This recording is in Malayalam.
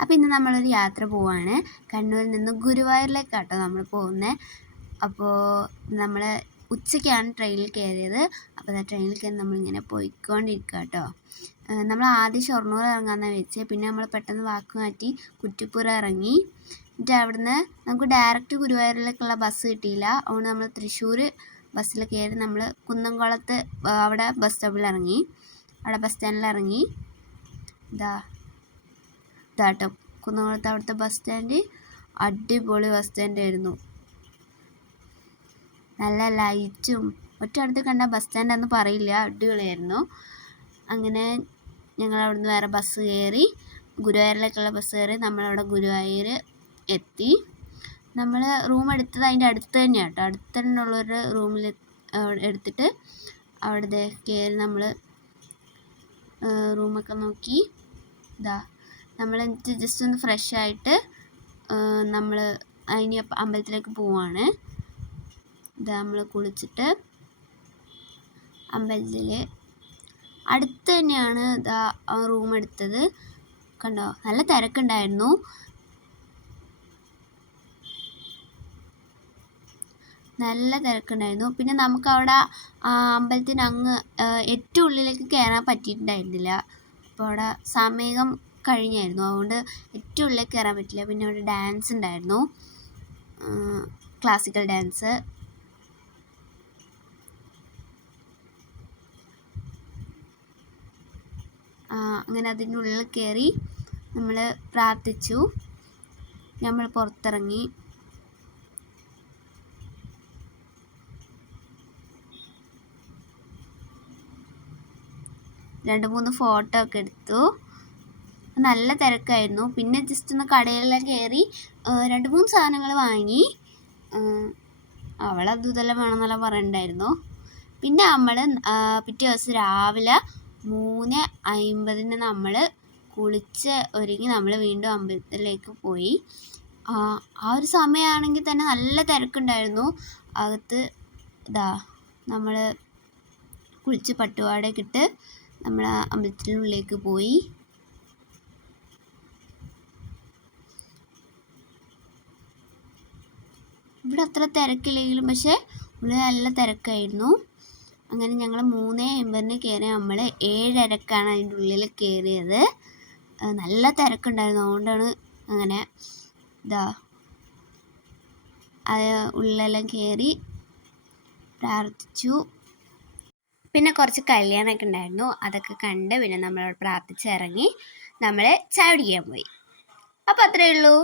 അപ്പോൾ ഇന്ന് നമ്മളൊരു യാത്ര പോവാണ്. കണ്ണൂരിൽ നിന്ന് ഗുരുവായൂരിലേക്കാട്ടോ നമ്മൾ പോകുന്നത് അപ്പോൾ നമ്മൾ ഉച്ചയ്ക്കാണ് ട്രെയിനിൽ കയറിയത് അപ്പോൾ ആ ട്രെയിനിൽ കയറി നമ്മളിങ്ങനെ പോയിക്കൊണ്ടിരിക്കുക കേട്ടോ നമ്മൾ ആദ്യം ഷൊർണൂർ ഇറങ്ങാമെന്നാണ് വെച്ചത് പിന്നെ നമ്മൾ പെട്ടെന്ന് വാക്ക് മാറ്റി കുറ്റിപ്പുറം ഇറങ്ങി. എന്നിട്ട് അവിടുന്ന് നമുക്ക് ഡയറക്റ്റ് ഗുരുവായൂരിലേക്കുള്ള ബസ് കിട്ടിയില്ല. അതുകൊണ്ട് നമ്മൾ തൃശ്ശൂർ ബസ്സിൽ കയറി നമ്മൾ കുന്നംകുളത്ത് അവിടെ ബസ് സ്റ്റോപ്പിൽ ഇറങ്ങി. അവിടെ ബസ് സ്റ്റാൻഡിൽ ഇറങ്ങി. ഇതാ ഇതാട്ടോ കുന്നംകുളത്ത് അവിടുത്തെ ബസ് സ്റ്റാൻഡ് അടിപൊളി ബസ് സ്റ്റാൻഡ് ആയിരുന്നു. നല്ല ലൈറ്റും ഒറ്റ അടുത്ത് കണ്ട ബസ് സ്റ്റാൻഡ് എന്ന് പറയില്ല അടിപൊളിയായിരുന്നു. അങ്ങനെ ഞങ്ങൾ അവിടുന്ന് വേറെ ബസ് കയറി ഗുരുവായൂരിലേക്കുള്ള ബസ് കയറി നമ്മളവിടെ ഗുരുവായൂർ എത്തി. നമ്മൾ റൂം എടുത്തത് അതിന്റെ അടുത്ത് തന്നെയാണ് കേട്ടോ അടുത്ത് തന്നെ ഉള്ളൊരു റൂമിൽ എടുത്തിട്ട് അവിടെ കയറി നമ്മൾ റൂമൊക്കെ നോക്കി. ഇതാ നമ്മൾ എന്നിട്ട് ജസ്റ്റ് ഒന്ന് ഫ്രഷ് ആയിട്ട് നമ്മൾ അതിന് അമ്പലത്തിലേക്ക് പോവാണ്. ഇത് നമ്മൾ കുളിച്ചിട്ട് അമ്പലത്തിൽ അടുത്ത് തന്നെയാണ് ഇതാ റൂം എടുത്തത്. കണ്ടോ? നല്ല തിരക്കുണ്ടായിരുന്നു. നല്ല തിരക്കുണ്ടായിരുന്നു. പിന്നെ നമുക്ക് അവിടെ അമ്പലത്തിന് അങ്ങ് ഏറ്റവും ഉള്ളിലേക്ക് കയറാൻ പറ്റിയിട്ടുണ്ടായിരുന്നില്ല. അപ്പോൾ അവിടെ സമയം കഴിഞ്ഞായിരുന്നു. അതുകൊണ്ട് ഏറ്റവും ഉള്ളിലേക്ക് കയറാൻ പറ്റില്ല. പിന്നെ അവിടെ ഡാൻസ് ഉണ്ടായിരുന്നു. ക്ലാസിക്കൽ ഡാൻസ് അങ്ങനെ അതിന്റെ ഉള്ളിൽ കയറി നമ്മൾ പ്രാർത്ഥിച്ചു. നമ്മൾ പുറത്തിറങ്ങി. രണ്ട് മൂന്ന് ഫോട്ടോ ഒക്കെ എടുത്തു. നല്ല തിരക്കായിരുന്നു. പിന്നെ ജസ്റ്റ് ഒന്ന് കടയിലെല്ലാം കയറി രണ്ട് മൂന്ന് സാധനങ്ങൾ വാങ്ങി. അവളത് ഇതെല്ലാം വേണമെന്നെല്ലാം പറയണ്ടായിരുന്നു. പിന്നെ നമ്മൾ പിറ്റേ ദിവസം രാവിലെ മൂന്ന് അമ്പതിന് നമ്മൾ കുളിച്ച് ഒരുങ്ങി നമ്മൾ വീണ്ടും അമ്പലത്തിലേക്ക് പോയി. ആ ഒരു സമയമാണെങ്കിൽ തന്നെ നല്ല തിരക്കുണ്ടായിരുന്നു. അകത്ത് ഇതാ നമ്മൾ കുളിച്ച് പട്ടുപാടൊക്കെ ഇട്ട് നമ്മൾ അമ്പലത്തിനുള്ളിലേക്ക് പോയി. ഇവിടെ അത്ര തിരക്കില്ലെങ്കിലും പക്ഷേ ഇവിടെ നല്ല തിരക്കായിരുന്നു. അങ്ങനെ ഞങ്ങൾ മൂന്ന് എൺപതിന് കയറി നമ്മൾ ഏഴരക്കാണ് അതിന്റെ ഉള്ളിൽ കയറിയത്. നല്ല തിരക്കുണ്ടായിരുന്നു. അതുകൊണ്ടാണ് അങ്ങനെ ഇതാ അത് ഉള്ളിലെല്ലാം കയറി പ്രാർത്ഥിച്ചു. പിന്നെ കുറച്ച് കല്യാണമൊക്കെ ഉണ്ടായിരുന്നു. അതൊക്കെ കണ്ട് പിന്നെ നമ്മൾ പ്രാർത്ഥിച്ചിറങ്ങി നമ്മൾ ചായ കുടിക്കാൻ പോയി. അപ്പോൾ അത്രയേ ഉള്ളൂ.